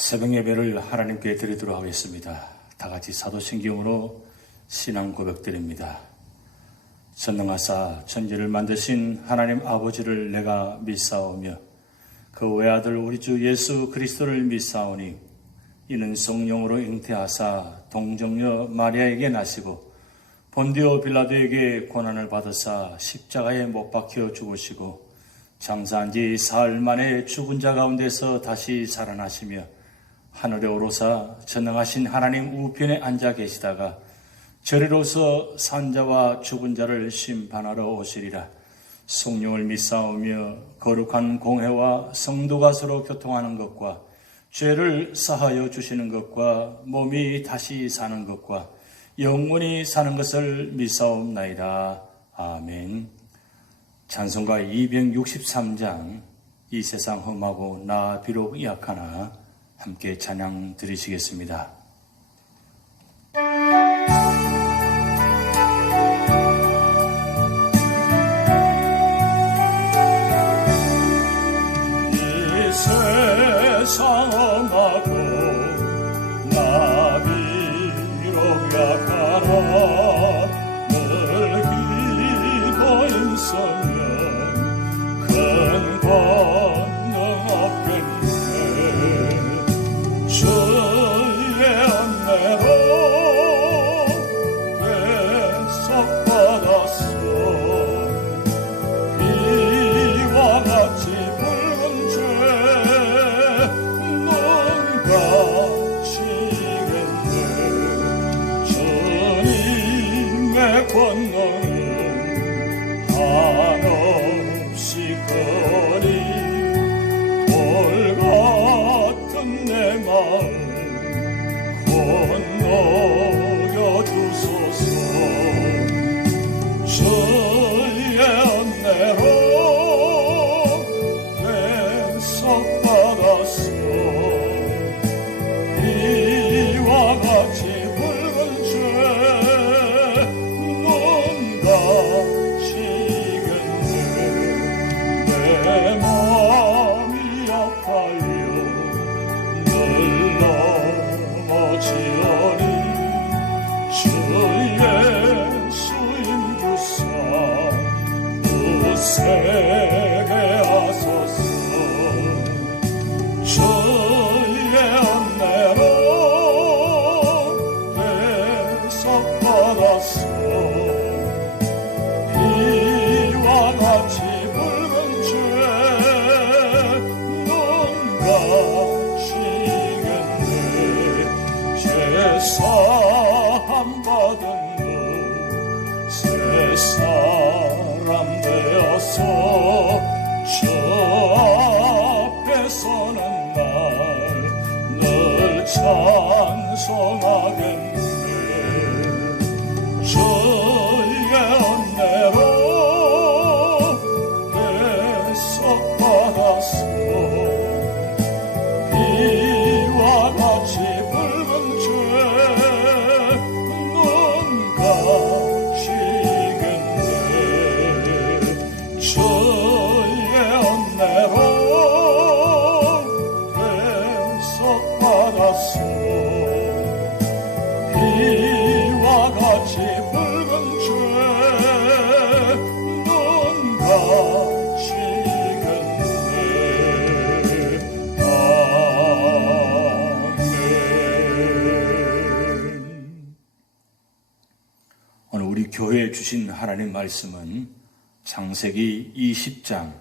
새벽 예배를 하나님께 드리도록 하겠습니다. 다 같이 사도신경으로 신앙 고백드립니다. 전능하사 천지를 만드신 하나님 아버지를 내가 믿사오며 그 외아들 우리 주 예수 그리스도를 믿사오니 이는 성령으로 잉태하사 동정녀 마리아에게 나시고 본디오 빌라도에게 고난을 받으사 십자가에 못 박혀 죽으시고 장사한 지 사흘 만에 죽은 자 가운데서 다시 살아나시며 하늘에 오르사 전능하신 하나님 우편에 앉아 계시다가 저리로서 산자와 죽은 자를 심판하러 오시리라. 성령을 믿사오며 거룩한 공회와 성도가 서로 교통하는 것과 죄를 사하여 주시는 것과 몸이 다시 사는 것과 영원히 사는 것을 믿사옵나이다. 아멘. 찬송가 263장 이 세상 험하고 나 비록 약하나 함께 찬양 드리시겠습니다. 이 세상 험하고 나 비록 약하나 늘 기도 있으면 큰 권능 없겠네. 주의 은혜로 대속받았소. 비와 같이 붉은 죄 눈 감치겠네. 주님의 권능은 한없이 크니 돌 같은 내 마음 건너여 주소서. 주의 은혜로 대속받았소. 비와 같이 붉은 죄 눈 감치겠네. 내 마음이 아파요 늘 넘어지오니 주 예수 인주사 우세게 하소서. 주의 은혜로 대속받았소. 비와 같이 붉은 죄 눈 감치겠네. 죄사함 받은 새 사람 되어서 주 앞에 서는 날 늘 찬송하겠네. 주의 은혜로 대속받았소. 비와 같이 붉은 죄 눈 감치겠네. 주의 은혜로 대속받았소. 비와 같이 붉은 죄 눈 감치겠네. 아멘. 오늘 우리 교회에 주신 하나님 말씀은 창세기 20장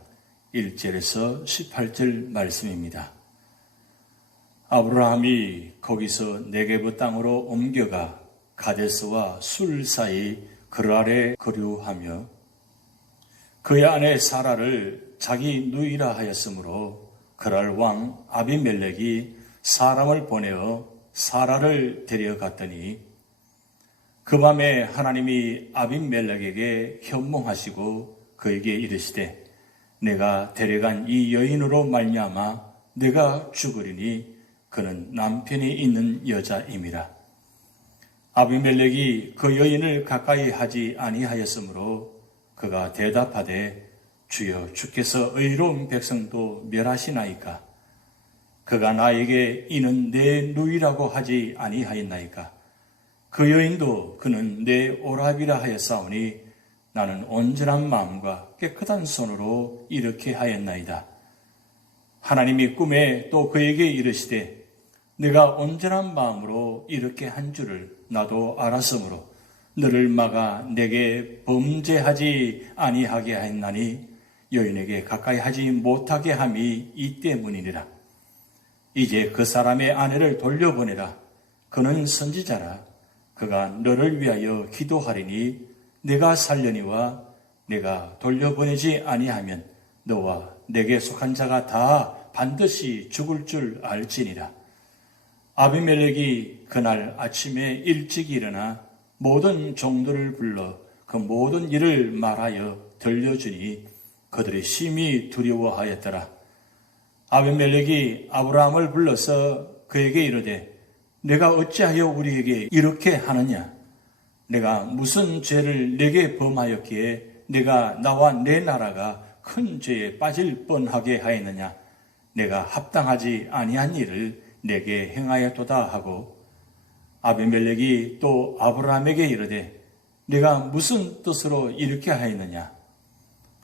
1절에서 18절 말씀입니다. 아브라함이 거기서 네게브 땅으로 옮겨가 가데스와 술 사이 그 아래 거류하며 그의 아내 사라를 자기 누이라 하였으므로 그랄 왕 아비멜렉이 사람을 보내어 사라를 데려갔더니 그 밤에 하나님이 아비멜렉에게 현몽하시고 그에게 이르시되 내가 데려간 이 여인으로 말미암아 내가 죽으리니 그는 남편이 있는 여자임이라. 아비멜렉이 그 여인을 가까이 하지 아니하였으므로 그가 대답하되 주여 주께서 의로운 백성도 멸하시나이까. 그가 나에게 이는 내 누이라고 하지 아니하였나이까. 그 여인도 그는 내 오라비라 하였사오니 나는 온전한 마음과 깨끗한 손으로 이렇게 하였나이다. 하나님이 꿈에 또 그에게 이르시되 내가 온전한 마음으로 이렇게 한 줄을 나도 알았으므로 너를 막아 내게 범죄하지 아니하게 하였나니 여인에게 가까이 하지 못하게 함이 이 때문이니라. 이제 그 사람의 아내를 돌려보내라. 그는 선지자라. 그가 너를 위하여 기도하리니 내가 살려니와 내가 돌려보내지 아니하면 너와 내게 속한 자가 다 반드시 죽을 줄 알지니라. 아비멜렉이 그날 아침에 일찍 일어나 모든 종들을 불러 그 모든 일을 말하여 들려주니 그들이 심히 두려워하였더라. 아비멜렉이 아브라함을 불러서 그에게 이르되 내가 어찌하여 우리에게 이렇게 하느냐? 내가 무슨 죄를 내게 범하였기에 내가 나와 내 나라가 큰 죄에 빠질 뻔하게 하였느냐? 내가 합당하지 아니한 일을 내게 행하였도다 하고 아비멜렉이 또 아브라함에게 이르되 내가 무슨 뜻으로 이렇게 하였느냐?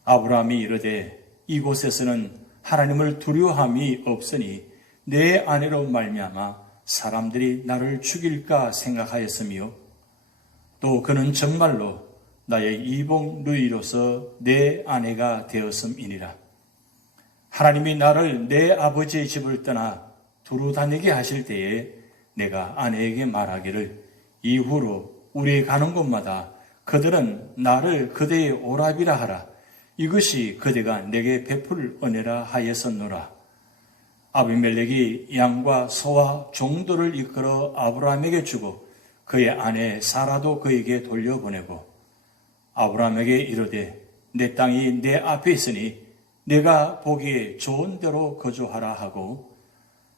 아브라함이 이르되 이곳에서는 하나님을 두려워함이 없으니 내 아내로 말미암아 사람들이 나를 죽일까 생각하였으며 또 그는 정말로 나의 이복 누이로서 내 아내가 되었음이니라. 하나님이 나를 내 아버지의 집을 떠나 두루 다니게 하실 때에 내가 아내에게 말하기를 이후로 우리 가는 곳마다 그들은 나를 그대의 오라비라 하라. 이것이 그대가 내게 베풀 은혜라 하였었노라. 아비멜렉이 양과 소와 종들을 이끌어 아브라함에게 주고 그의 아내 사라도 그에게 돌려보내고 아브라함에게 이르되 내 땅이 내 앞에 있으니 내가 보기에 좋은 대로 거주하라 하고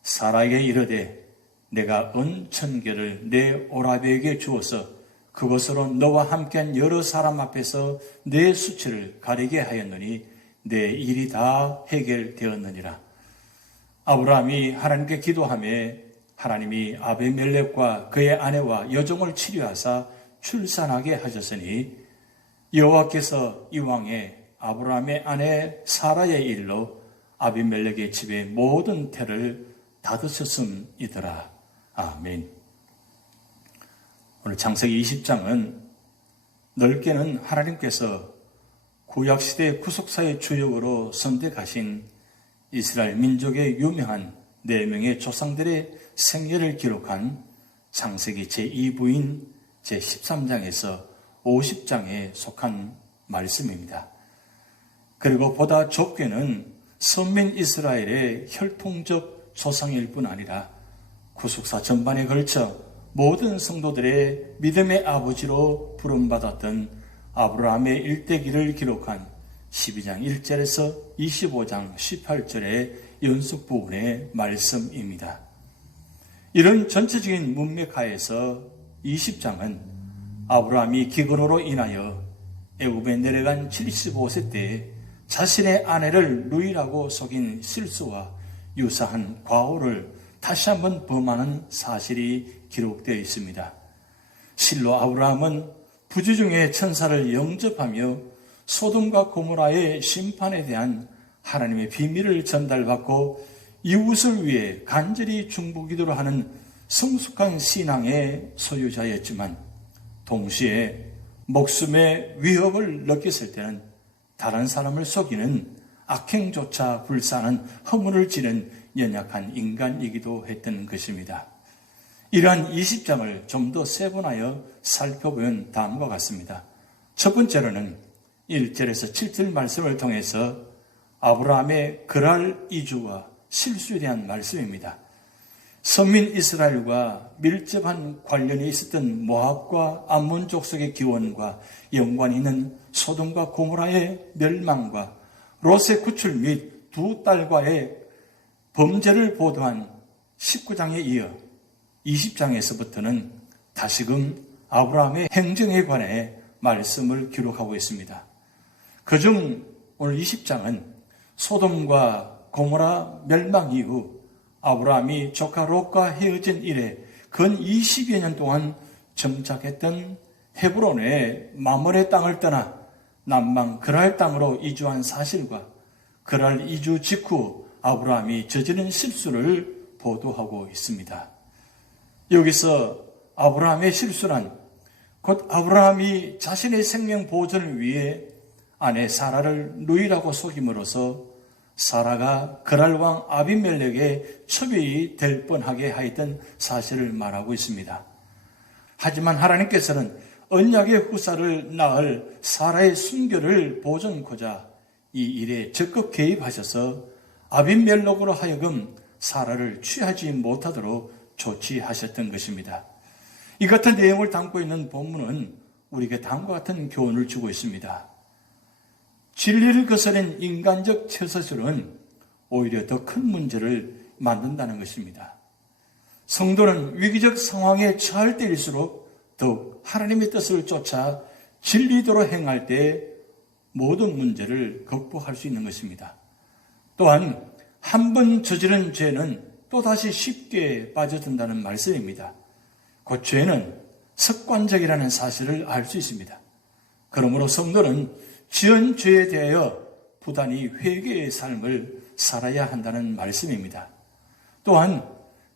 사라에게 이르되 내가 은천계를 내 오라비에게 주어서 그것으로 너와 함께한 여러 사람 앞에서 내 수치를 가리게 하였느니 내 일이 다 해결되었느니라. 아브라함이 하나님께 기도하며 하나님이 아비멜렉과 그의 아내와 여종을 치료하사 출산하게 하셨으니 여호와께서 이왕에 아브라함의 아내 사라의 일로 아비멜렉의 집의 모든 태를 닫으셨음이더라. 아멘. 오늘 창세기 20장은 넓게는 하나님께서 구약시대 구속사의 주역으로 선택하신 이스라엘 민족의 유명한 4명의 조상들의 생애를 기록한 창세기 제2부인 제13장에서 50장에 속한 말씀입니다. 그리고 보다 좁게는 선민 이스라엘의 혈통적 조상일 뿐 아니라 구속사 전반에 걸쳐 모든 성도들의 믿음의 아버지로 부름받았던 아브라함의 일대기를 기록한 12장 1절에서 25장 18절의 연속 부분의 말씀입니다. 이런 전체적인 문맥하에서 20장은 아브라함이 기근으로 인하여 애굽에 내려간 75세 때 자신의 아내를 누이라고 속인 실수와 유사한 과오를 다시 한번 범하는 사실이 기록되어 있습니다. 실로 아브라함은 부지중의 천사를 영접하며 소돔과 고모라의 심판에 대한 하나님의 비밀을 전달받고 이웃을 위해 간절히 중보기도를 하는 성숙한 신앙의 소유자였지만 동시에 목숨의 위협을 느꼈을 때는 다른 사람을 속이는 악행조차 불사하는 허물을 지는 연약한 인간이기도 했던 것입니다. 이러한 20장을 좀 더 세분하여 살펴보면 다음과 같습니다. 첫 번째로는 1절에서 7절 말씀을 통해서 아브라함의 그랄 이주와 실수에 대한 말씀입니다. 선민 이스라엘과 밀접한 관련이 있었던 모압과 암몬 족속의 기원과 연관이 있는 소돔과 고모라의 멸망과 롯의 구출 및 두 딸과의 범죄를 보도한 19장에 이어 20장에서부터는 다시금 아브라함의 행정에 관해 말씀을 기록하고 있습니다. 그중 오늘 20장은 소돔과 고모라 멸망 이후 아브라함이 조카 롯과 헤어진 이래 근 20여 년 동안 정착했던 헤브론의 마므레 땅을 떠나 남방 그랄 땅으로 이주한 사실과 그랄 이주 직후 아브라함이 저지른 실수를 보도하고 있습니다. 여기서 아브라함의 실수란 곧 아브라함이 자신의 생명 보존을 위해 아내 사라를 누이라고 속임으로써 사라가 그랄 왕 아비멜렉의 첩이 될 뻔하게 하였던 사실을 말하고 있습니다. 하지만 하나님께서는 언약의 후사를 낳을 사라의 순교를 보존코자 이 일에 적극 개입하셔서 아비멜렉으로 하여금 사라를 취하지 못하도록 조치하셨던 것입니다. 이 같은 내용을 담고 있는 본문은 우리에게 다음과 같은 교훈을 주고 있습니다. 진리를 거스른 인간적 처사술은 오히려 더 큰 문제를 만든다는 것입니다. 성도는 위기적 상황에 처할 때일수록 더욱 하나님의 뜻을 쫓아 진리도로 행할 때 모든 문제를 극복할 수 있는 것입니다. 또한 한 번 저지른 죄는 또다시 쉽게 빠져든다는 말씀입니다. 그 죄는 습관적이라는 사실을 알 수 있습니다. 그러므로 성도는 지은 죄에 대하여 부단히 회개의 삶을 살아야 한다는 말씀입니다. 또한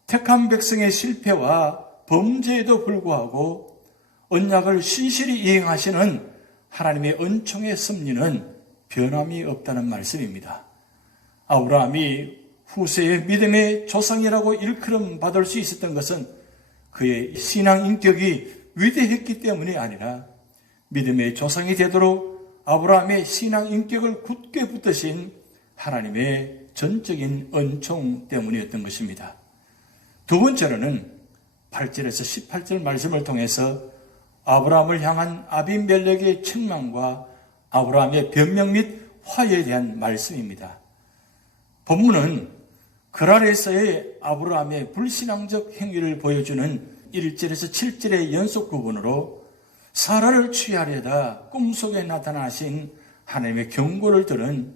택한 백성의 실패와 범죄에도 불구하고 언약을 신실히 이행하시는 하나님의 은총의 섭리는 변함이 없다는 말씀입니다. 아브라함이 후세의 믿음의 조상이라고 일컬음 받을 수 있었던 것은 그의 신앙 인격이 위대했기 때문이 아니라 믿음의 조상이 되도록 아브라함의 신앙 인격을 굳게 붙드신 하나님의 전적인 은총 때문이었던 것입니다. 두 번째로는 8절에서 18절 말씀을 통해서 아브라함을 향한 아비멜렉의 책망과 아브라함의 변명 및 화해에 대한 말씀입니다. 본문은 그랄에서의 아브라함의 불신앙적 행위를 보여주는 1절에서 7절의 연속 구분으로 사라를 취하려다 꿈속에 나타나신 하나님의 경고를 들은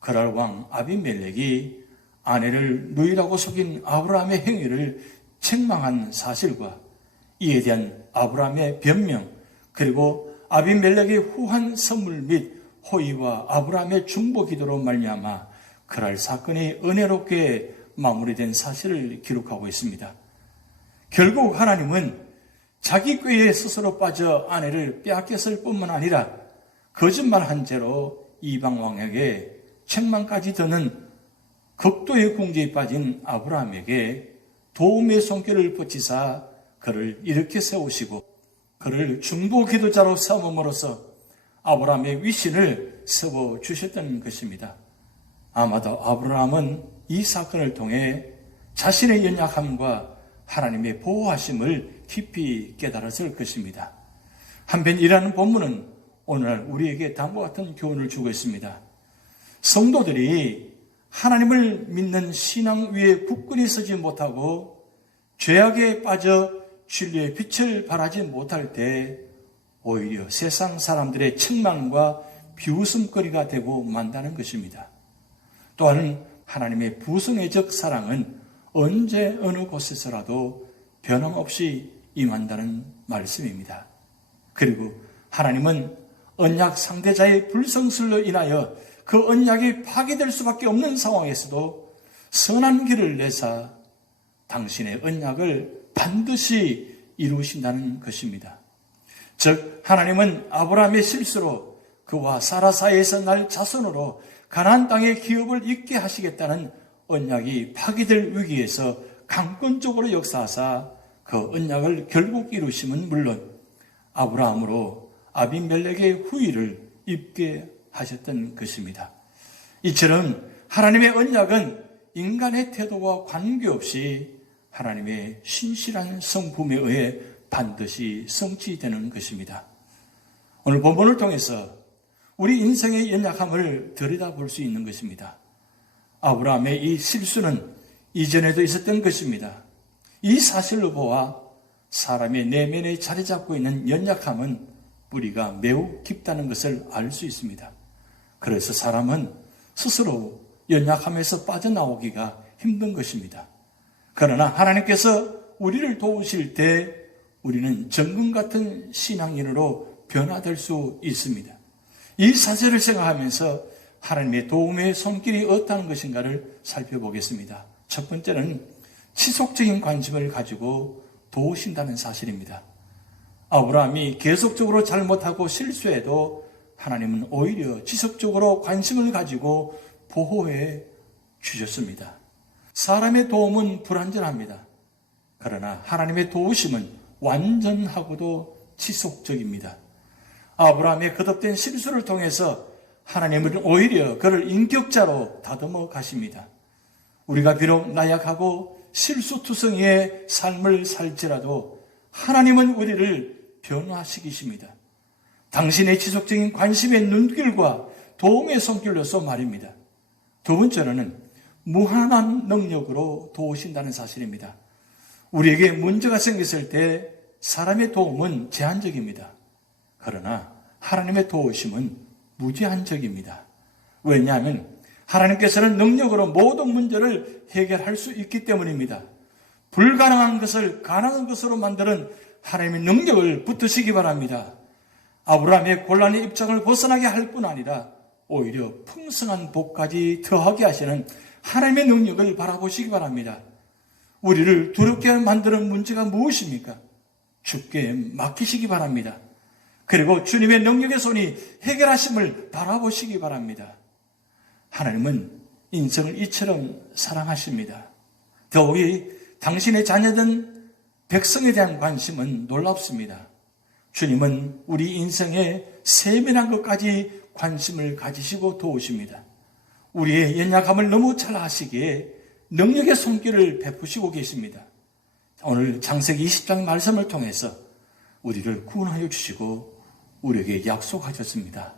그랄 왕 아비멜렉이 아내를 누이라고 속인 아브라함의 행위를 책망한 사실과 이에 대한 아브라함의 변명, 그리고 아비멜렉의 후한 선물 및 호의와 아브라함의 중보 기도로 말미암아 그랄 사건이 은혜롭게 마무리된 사실을 기록하고 있습니다. 결국 하나님은 자기 꾀에 스스로 빠져 아내를 빼앗겼을 뿐만 아니라 거짓말한 죄로 이방 왕에게 책망까지 듣는 극도의 궁지에 빠진 아브라함에게 도움의 손길을 뻗치사 그를 일으켜 세우시고 그를 중보 기도자로 삼음으로써 아브라함의 위신을 세워 주셨던 것입니다. 아마도 아브라함은 이 사건을 통해 자신의 연약함과 하나님의 보호하심을 깊이 깨달았을 것입니다. 한편 이라는 본문은 오늘날 우리에게 다음과 같은 교훈을 주고 있습니다. 성도들이 하나님을 믿는 신앙 위에 굳건히 서지 못하고 죄악에 빠져 진리의 빛을 발하지 못할 때 오히려 세상 사람들의 책망과 비웃음거리가 되고 만다는 것입니다. 또한 하나님의 부성애적 사랑은 언제 어느 곳에서라도 변함없이 임한다는 말씀입니다. 그리고 하나님은 언약 상대자의 불성술로 인하여 그 언약이 파괴될 수밖에 없는 상황에서도 선한 길을 내사 당신의 언약을 반드시 이루신다는 것입니다. 즉 하나님은 아브라함의 실수로 그와 사라 사이에서 날 자손으로 가나안 땅의 기업을 잇게 하시겠다는 언약이 파괴될 위기에서 강권적으로 역사하사 그 언약을 결국 이루심은 물론 아브라함으로 아비멜렉의 후위를 입게 하셨던 것입니다. 이처럼 하나님의 언약은 인간의 태도와 관계없이 하나님의 신실한 성품에 의해 반드시 성취되는 것입니다. 오늘 본문을 통해서 우리 인생의 연약함을 들여다볼 수 있는 것입니다. 아브라함의 이 실수는 이전에도 있었던 것입니다. 이 사실로 보아 사람의 내면에 자리 잡고 있는 연약함은 뿌리가 매우 깊다는 것을 알 수 있습니다. 그래서 사람은 스스로 연약함에서 빠져나오기가 힘든 것입니다. 그러나 하나님께서 우리를 도우실 때 우리는 정금 같은 신앙인으로 변화될 수 있습니다. 이 사실을 생각하면서 하나님의 도움의 손길이 어떠한 것인가를 살펴보겠습니다. 첫 번째는 지속적인 관심을 가지고 도우신다는 사실입니다. 아브라함이 계속적으로 잘못하고 실수해도 하나님은 오히려 지속적으로 관심을 가지고 보호해 주셨습니다. 사람의 도움은 불완전합니다. 그러나 하나님의 도우심은 완전하고도 지속적입니다. 아브라함의 거듭된 실수를 통해서 하나님은 오히려 그를 인격자로 다듬어 가십니다. 우리가 비록 나약하고 실수투성이의 삶을 살지라도 하나님은 우리를 변화시키십니다. 당신의 지속적인 관심의 눈길과 도움의 손길로서 말입니다. 두 번째로는 무한한 능력으로 도우신다는 사실입니다. 우리에게 문제가 생겼을 때 사람의 도움은 제한적입니다. 그러나 하나님의 도우심은 무제한적입니다. 왜냐하면 하나님께서는 능력으로 모든 문제를 해결할 수 있기 때문입니다. 불가능한 것을 가능한 것으로 만드는 하나님의 능력을 붙드시기 바랍니다. 아브라함의 곤란의 입장을 벗어나게 할 뿐 아니라 오히려 풍성한 복까지 더하게 하시는 하나님의 능력을 바라보시기 바랍니다. 우리를 두렵게 만드는 문제가 무엇입니까? 주께 맡기시기 바랍니다. 그리고 주님의 능력의 손이 해결하심을 바라보시기 바랍니다. 하나님은 인생을 이처럼 사랑하십니다. 더욱이 당신의 자녀된 백성에 대한 관심은 놀랍습니다. 주님은 우리 인생의 세밀한 것까지 관심을 가지시고 도우십니다. 우리의 연약함을 너무 잘 아시기에 능력의 손길을 베푸시고 계십니다. 오늘 창세기 20장 말씀을 통해서 우리를 구원하여 주시고 우리에게 약속하셨습니다.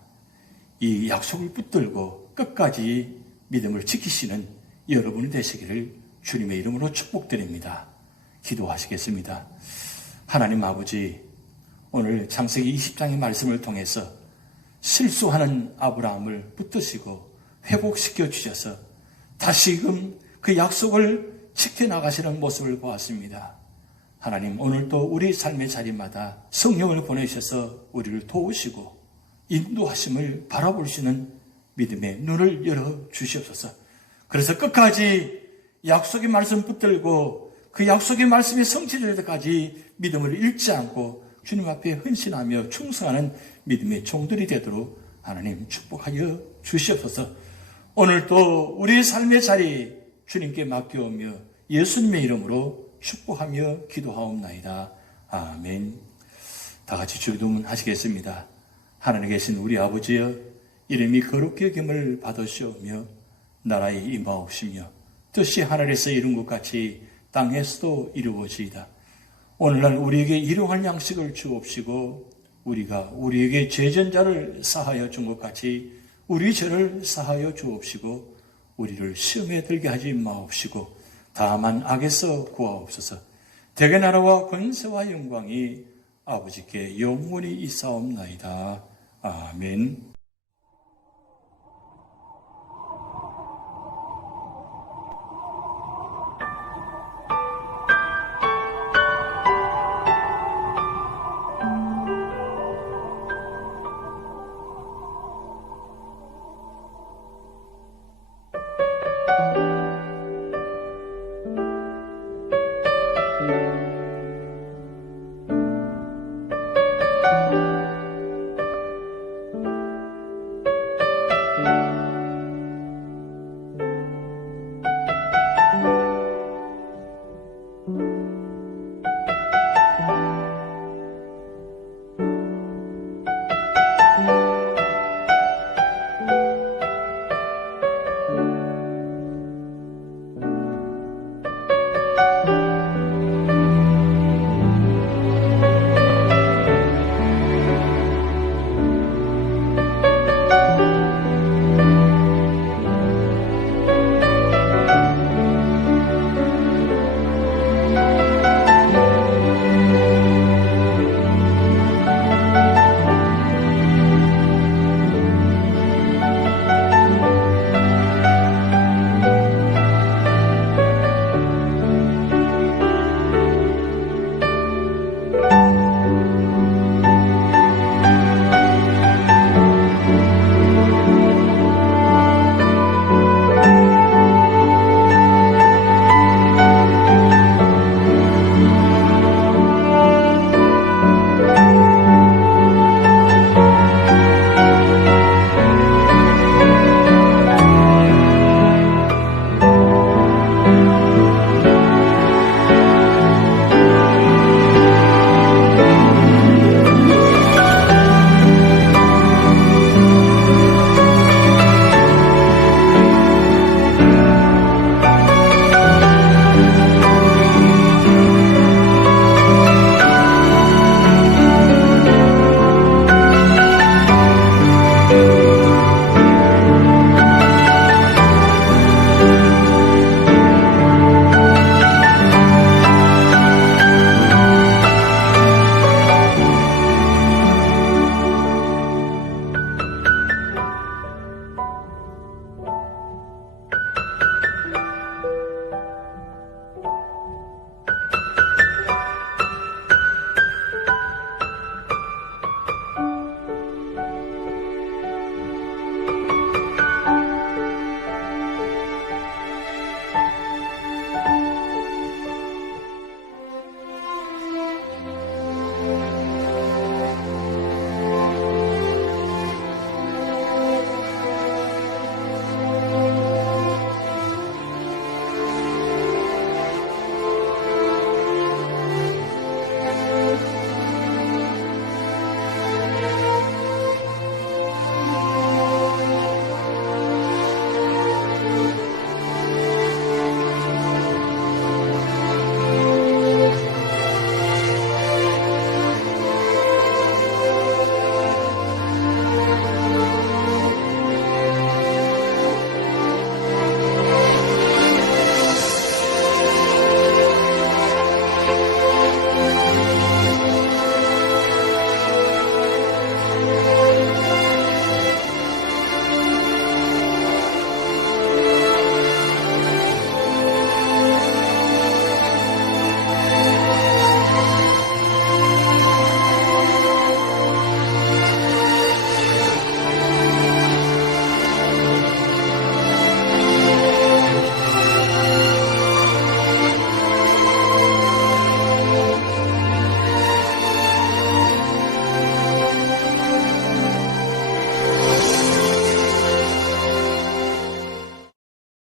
이 약속을 붙들고 끝까지 믿음을 지키시는 여러분이 되시기를 주님의 이름으로 축복드립니다. 기도하시겠습니다. 하나님 아버지, 오늘 창세기 20장의 말씀을 통해서 실수하는 아브라함을 붙드시고 회복시켜 주셔서 다시금 그 약속을 지켜나가시는 모습을 보았습니다. 하나님, 오늘도 우리 삶의 자리마다 성령을 보내셔서 우리를 도우시고 인도하심을 바라볼 수 있는 믿음의 눈을 열어 주시옵소서. 그래서 끝까지 약속의 말씀 붙들고 그 약속의 말씀이 성취될 때까지 믿음을 잃지 않고 주님 앞에 헌신하며 충성하는 믿음의 종들이 되도록 하나님 축복하여 주시옵소서. 오늘도 우리의 삶의 자리 주님께 맡겨오며 예수님의 이름으로 축복하며 기도하옵나이다. 아멘. 다 같이 주기도문 하시겠습니다. 하늘에 계신 우리 아버지여, 이름이 거룩히 여김을 받으시오며 나라에 임하옵시며 뜻이 하늘에서 이룬 것 같이 땅에서도 이루어지이다. 오늘날 우리에게 일용할 양식을 주옵시고 우리가 우리에게 죄전자를 사하여 준 것 같이 우리 죄를 사하여 주옵시고 우리를 시험에 들게 하지 마옵시고 다만 악에서 구하옵소서. 대개 나라와 권세와 영광이 아버지께 영원히 있사옵나이다. 아멘.